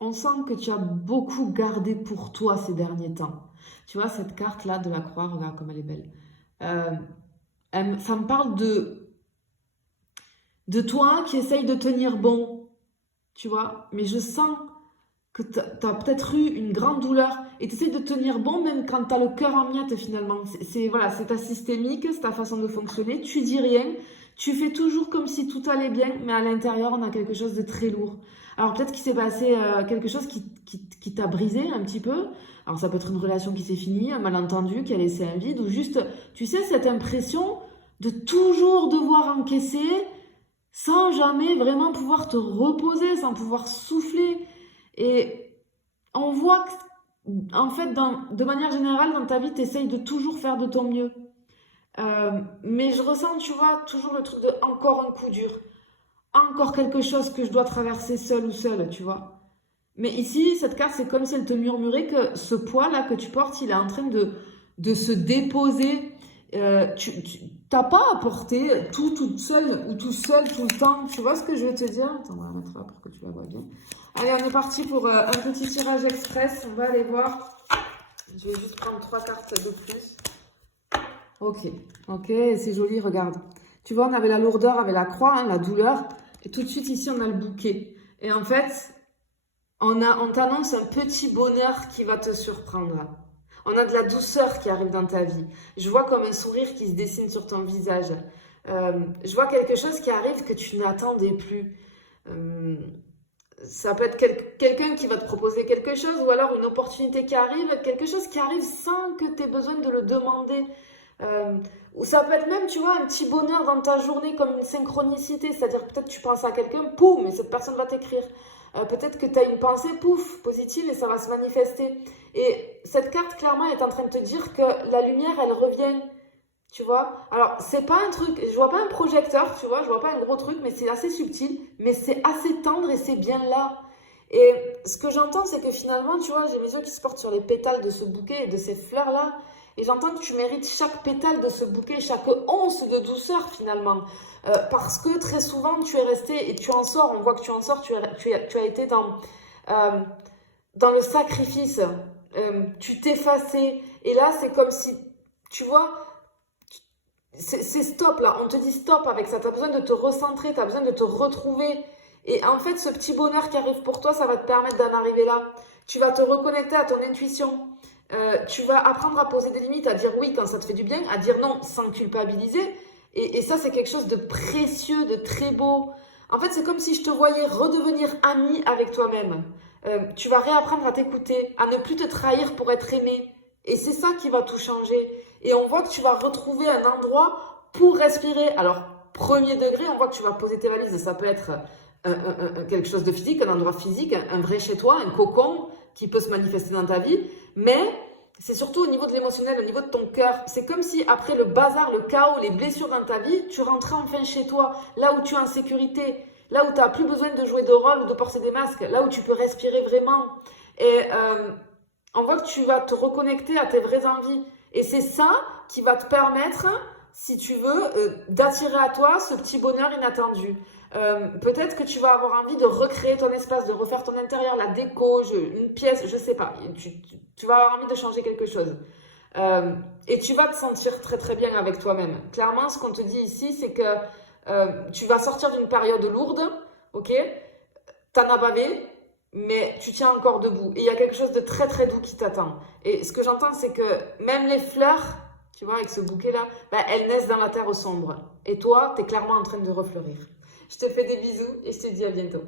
On sent que tu as beaucoup gardé pour toi ces derniers temps. Tu vois, cette carte-là de la croix, regarde comme elle est belle. Euh, ça me parle de toi qui essaye de tenir bon, tu vois. Mais je sens que tu as peut-être eu une grande douleur et tu essayes de tenir bon même quand tu as le cœur en miettes finalement. Voilà, c'est ta systémique, c'est ta façon de fonctionner. Tu dis rien, tu fais toujours comme si tout allait bien, mais à l'intérieur, on a quelque chose de très lourd. Alors peut-être qu'il s'est passé quelque chose qui t'a brisé un petit peu. Alors ça peut être une relation qui s'est finie, un malentendu qui a laissé un vide, ou juste, tu sais, cette impression de toujours devoir encaisser sans jamais vraiment pouvoir te reposer, sans pouvoir souffler. Et on voit que, en fait, de manière générale, dans ta vie, tu essayes de toujours faire de ton mieux. Mais je ressens, tu vois, toujours le truc de encore un coup dur. Encore quelque chose que je dois traverser seul ou seule, tu vois. Mais ici, cette carte, c'est comme si elle te murmurait que ce poids-là que tu portes, il est en train de se déposer. Tu n'as pas à porter tout toute seule ou tout seul tout le temps. Tu vois ce que je veux te dire? Attends, on va la mettre là pour que tu la vois bien. Allez, on est parti pour un petit tirage express. On va aller voir. Je vais juste prendre 3 cartes de plus. Ok, ok, c'est joli, regarde. Tu vois, on avait la lourdeur avec la croix, hein, la douleur. Et tout de suite, ici, on a le bouquet. Et en fait, on t'annonce un petit bonheur qui va te surprendre. On a de la douceur qui arrive dans ta vie. Je vois comme un sourire qui se dessine sur ton visage. Je vois quelque chose qui arrive que tu n'attendais plus. Euh, Ça peut être quelqu'un qui va te proposer quelque chose ou alors une opportunité qui arrive, quelque chose qui arrive sans que tu aies besoin de le demander. Euh, ou ça peut être même, tu vois, un petit bonheur dans ta journée comme une synchronicité, c'est-à-dire peut-être tu penses à quelqu'un, poum, et cette personne va t'écrire. Peut-être que tu as une pensée, pouf, positive et ça va se manifester. Et cette carte, clairement, est en train de te dire que la lumière, elle revient. Tu vois? Alors, c'est pas un truc, je vois pas un projecteur, tu vois, je vois pas un gros truc, mais c'est assez subtil, mais c'est assez tendre et c'est bien là. Et ce que j'entends, c'est que finalement, tu vois, j'ai mes yeux qui se portent sur les pétales de ce bouquet et de ces fleurs-là, et j'entends que tu mérites chaque pétale de ce bouquet, chaque once de douceur finalement. Parce que très souvent, tu es resté, et tu en sors, on voit que tu en sors, tu as été euh, dans le sacrifice, tu t'effaçais, et là, c'est comme si, tu vois, c'est stop là, on te dit stop avec ça, tu as besoin de te recentrer, tu as besoin de te retrouver. Et en fait, ce petit bonheur qui arrive pour toi, ça va te permettre d'en arriver là. Tu vas te reconnecter à ton intuition. Tu vas apprendre à poser des limites, à dire oui quand ça te fait du bien, à dire non sans culpabiliser. Et ça, c'est quelque chose de précieux, de très beau. En fait, c'est comme si je te voyais redevenir amie avec toi-même. Tu vas réapprendre à t'écouter, à ne plus te trahir pour être aimé. Et c'est ça qui va tout changer. Et on voit que tu vas retrouver un endroit pour respirer. Alors, premier degré, on voit que tu vas poser tes valises. Ça peut être quelque chose de physique, un endroit physique, un vrai chez toi, un cocon qui peut se manifester dans ta vie. Mais c'est surtout au niveau de l'émotionnel, au niveau de ton cœur. C'est comme si après le bazar, le chaos, les blessures dans ta vie, tu rentrais enfin chez toi, là où tu es en sécurité, là où tu n'as plus besoin de jouer de rôle ou de porter des masques, là où tu peux respirer vraiment. Et on voit que tu vas te reconnecter à tes vraies envies. Et c'est ça qui va te permettre, si tu veux, d'attirer à toi ce petit bonheur inattendu. Peut-être que tu vas avoir envie de recréer ton espace, de refaire ton intérieur, la déco, une pièce, je sais pas. Tu vas avoir envie de changer quelque chose. Et tu vas te sentir très très bien avec toi-même. Clairement, ce qu'on te dit ici, c'est que tu vas sortir d'une période lourde, ok? T'en as bavé, mais tu tiens encore debout. Et il y a quelque chose de très très doux qui t'attend. Et ce que j'entends, c'est que même les fleurs, tu vois, avec ce bouquet-là, bah, elles naissent dans la terre sombre. Et toi, t'es clairement en train de refleurir. Je te fais des bisous et je te dis à bientôt.